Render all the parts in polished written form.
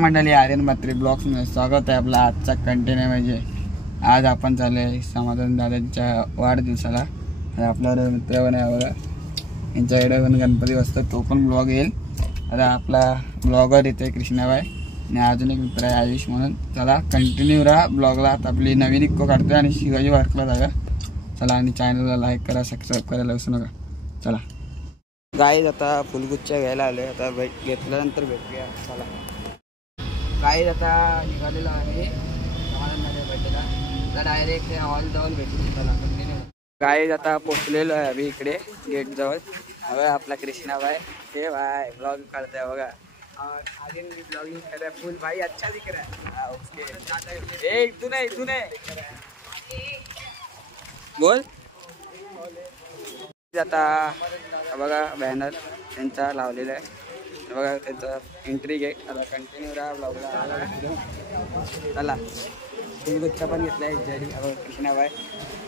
मंडळी, आर्यन म्हात्रे ब्लॉग्स मध्ये स्वागत आहे आपला आजचा कंटेंट म्हणजे आज आपण चाललोय समाधान दादांच्या वाढदिवसाला. आपला मित्र पण आहे बघा, यांच्याकडे पण गणपती बसतात, तो पण ब्लॉग येईल. आता आपला ब्लॉगर इथे कृष्णाबाई आणि अजून एक मित्र आहे आयुष म्हणून. चला कंटिन्यू राहा ब्लॉगला. आता आपली नवीन इको काढतोय आणि शिवाजी पार्कला जाऊया. चला आणि चॅनलला लाईक करा, सबस्क्राईब करायला विसरू नका. चला गाईज, आता फुलगुच्छा घ्यायला आलोय. आता घेतल्यानंतर भेटूया. चला गाईज, आता निघालेलो आम्ही समाधानमध्ये भेटायला. तर डायरेक्ट हॉल जाऊन भेटू. चला कंटिन्यू गाईज, आता पोचलेलो आहे आम्ही इकडे गेट जवळ. हवं आपला कृष्णाबाई हे भाई ब्लॉग काढताय बघा. आगे ब्लॉगिंग कर रहा है फुल भाई, अच्छा दिख रहा है. ओके इथून आहे बोल. आता बघा बॅनर त्यांचा लावलेला आहे बघा, त्यांचा एंट्री गेट. आता कंटिन्यू राहा ब्लॉगला. चला फुलगुच्छा पण घेतला आहे जडी. कृष्णाबाई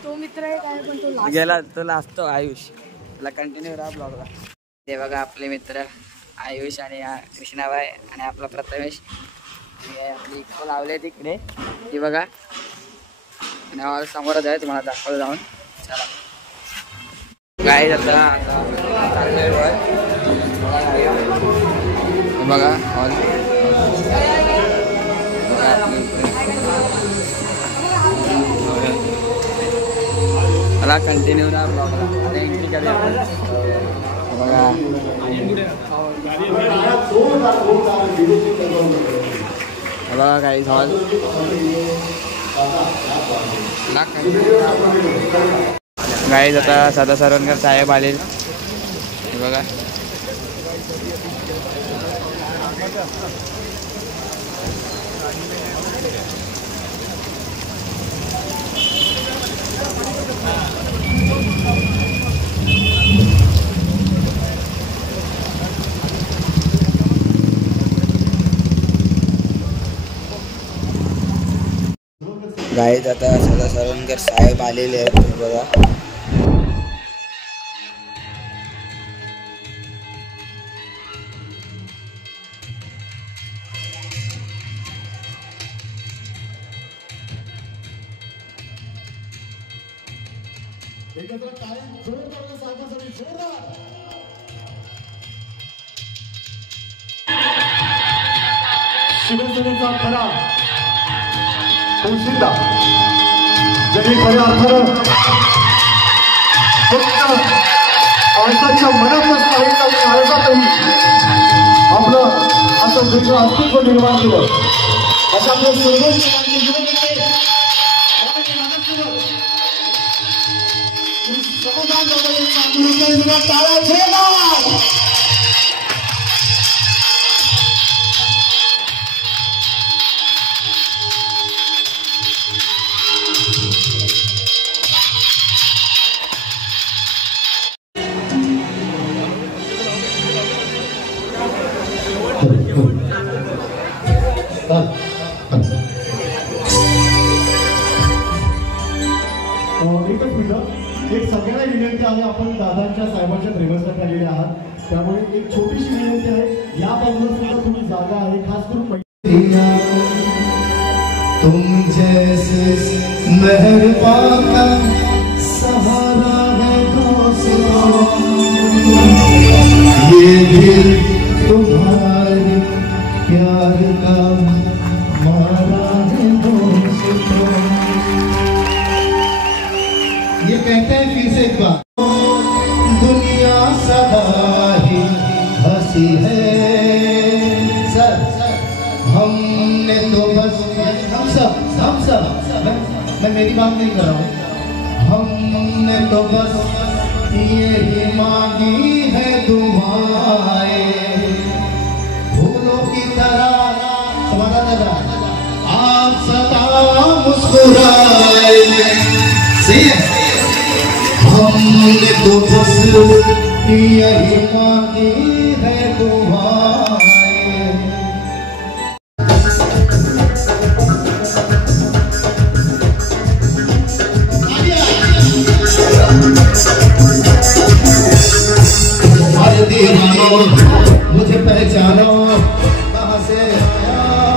तो मित्र आहे काय, पण तो गेला तो लाजतो आयुष. त्याला कंटिन्यू राहा ब्लॉगला. ते बघा आपले मित्र आयुष आणि कृष्णाबाई आणि आपला प्रथमेश. आपली इको लावले तिकडे ती बघा, आणि हॉल समोरच आहे, तुम्हाला दाखवलं जाऊन. चला गाईज, आता बघा हॉल मला कंटिन्यू ना ब्लॉगला. आता एंट्री करूया आपण. बघा बघा गाईज हॉल. गाईज, आता सदा सरवणकर साहेब आले बघा. गाईज, आता सदा सरवणकर साहेब आलेले आहेत बघा. एकत्र कायम जोरदार साहेबांसाठी जोरदार. शिवसेनेचा खरा पोशिंदा, ज्यांनी खऱ्या अर्थानं फक्त माणसाच्या मनातच नाही तर आयुष्यातही आपलं असं वेगळं अस्तित्व निर्माण केलं. अशा आपल्या एकच मिनिट, एक सगळ्यांना विनंती आहे. आपण दादांच्या साहेबांच्या प्रेमासाठी आलेले आहात, त्यामुळे एक छोटीशी विनंती आहे. या बाजूला सुद्धा थोडी जागा आहे, खास करून तुम जैसे मेहरबान का सहारा है दोस्तों, ये दिल तुम्हारे प्यार का मारा है दोस्तों. ये कहते हैं फिर से एक बार, दुनिया सदा ही हंसी है सर, हमने तो बस हम सब मैं मेरी बात नहीं कर रहा हूँ, हमने तो बस यही मांगी है दुआएं, फूलों की तरह आप सदा मुस्कुराए. हमने तो बस यही मांगी है दुआएं. मुझे पहचानो कहाँ से आया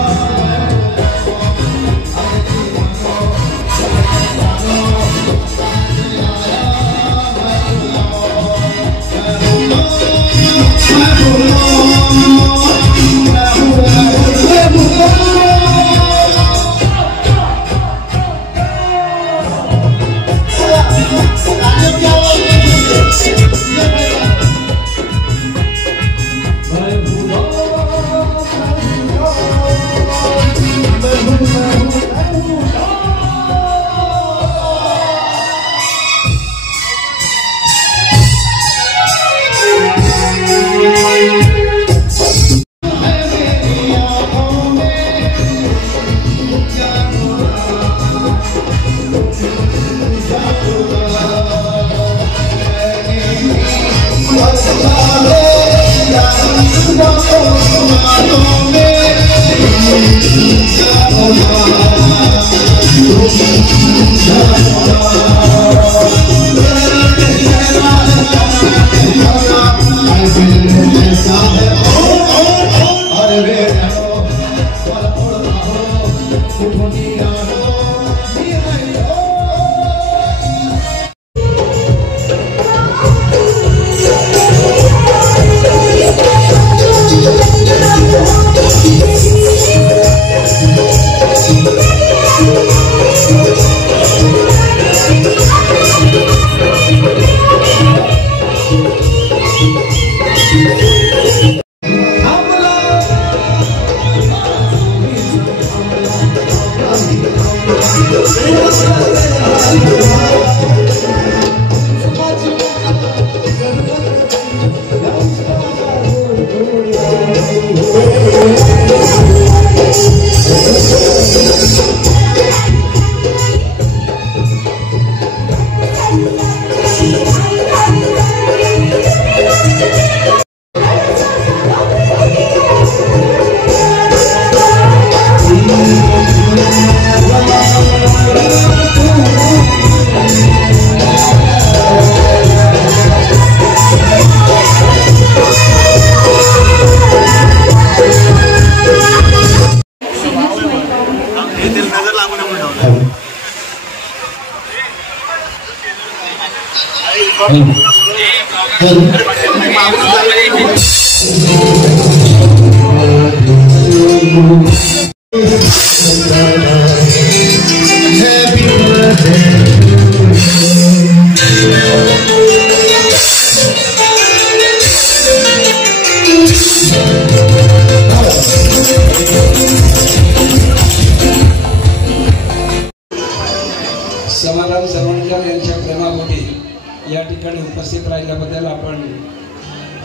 समाधान सरवणकर यांच्या प्रेमापोटी या ठिकाणी उपस्थित राहिल्याबद्दल आपण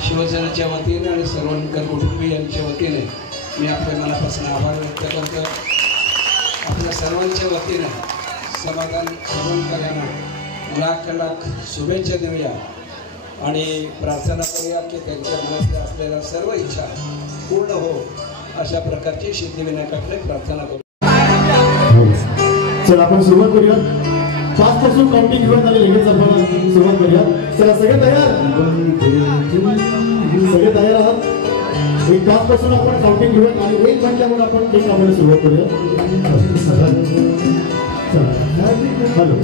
शिवसेनेच्या वतीने आणि सरवणकर कुटुंबीयांच्या वतीने मी आपल्या मनापासून आभार व्यक्त करतो. आपल्या सर्वांच्या वतीने समाधान सरवणकर यांना लाख लाख शुभेच्छा देऊया आणि प्रार्थना करूया की त्यांच्या मनातल्या असलेल्या सर्व इच्छा पूर्ण हो अशा प्रकारची सिद्धिविनायकाकडे प्रार्थना करू. चला आपण सुरुवात करूया. 5 पासून काउंटिंग घेऊन आले लगेच आपण सुरुवात करूया. चला सगळे तयार, सगळे तयार आहात. 5 पासून आपण काउंटिंग घेऊया आणि 1 म्हटल्यावर आपण केक कापायला सुरुवात करूया. Hello.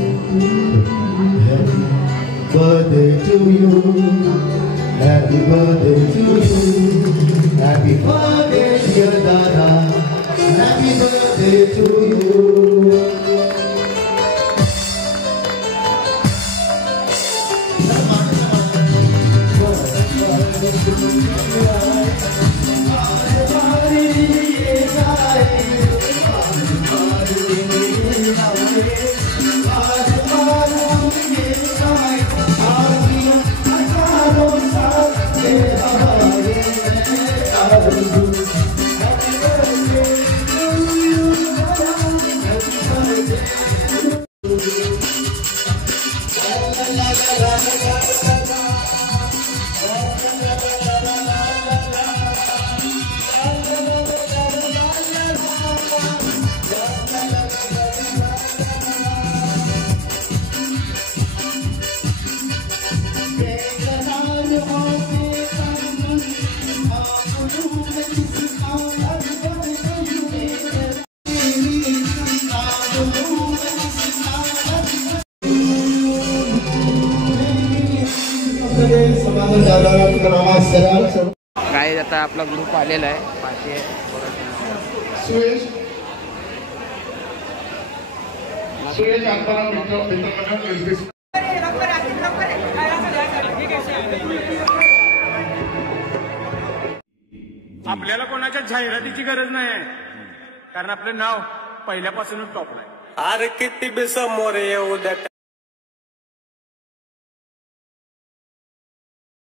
Birthday to you, happy birthday to you, happy birthday dear Dada, happy birthday to you. काय आता आपला ग्रुप आलेला आहे. आपल्याला कोणाच्या जाहिरातीची गरज नाही आहे कारण आपलं नाव पहिल्यापासूनच टॉपला आहे. अरे किती बी समोर येऊ द्या